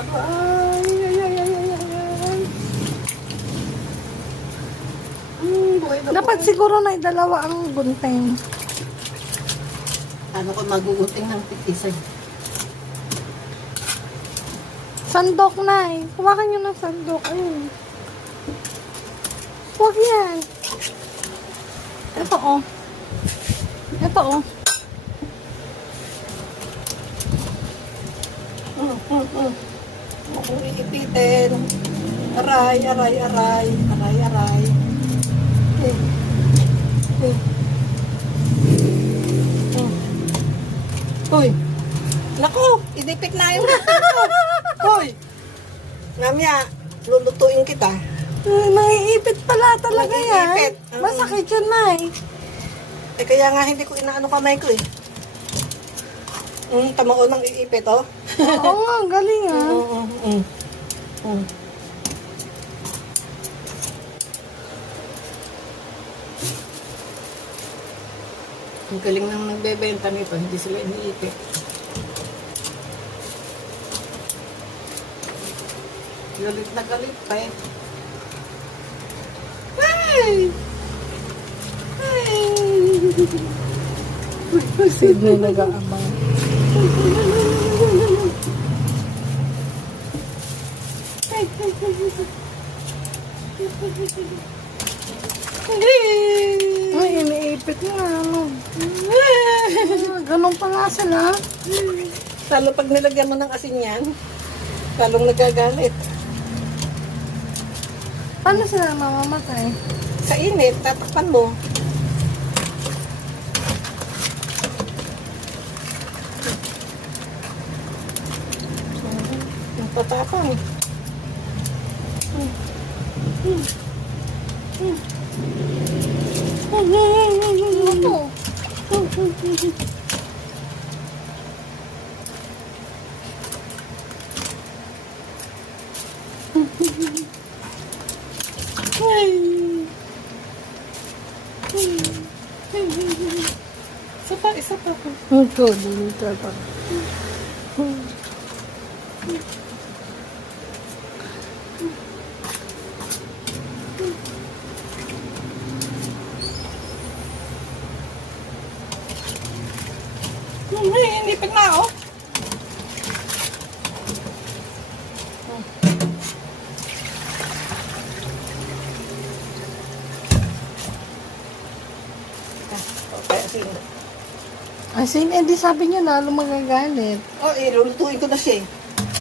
Ay, ay, ay, ay, ay, ay. Buhay na Dapat buhay. siguro na dalawa ang gunting. Ano ko magugunting ng titisay? Sandok na eh. Kumakan nyo ng sandok. Ayun. Huwag yan. Ito oh. Ito oh. Kung iipitin. Aray, aray, aray. Aray, aray. Eh. Eh. Uy. Naku, inipit na yung Uy. Namya, lulutuin kita. Naiipit pala talaga yan. Naiipit. Masakit yun na eh. Eh kaya nga hindi ko inaano kamay ko eh. Tama ko nang iipit oh. Oo nga, galing ah. Ang galing nang nagbebenta nito, hindi sila iniipit. Galit na galit pa eh. Ay! Ay! Sydney nag-aamang. Ay, iniipit nga ano. Ganun pa nga sila. Lalo pag nilagyan mo ng asin yan, lalong nagagalit. Paano sila mamamatay? Sa init, tatakpan mo. Yung tatapang. Ano to? Ay. Isa pa. Ito, dito pa. Hindi pa na, oh. Okay, sige. Asin, eh di sabi niyo lalo magagalit. Oh, lulutuin ko na siya eh.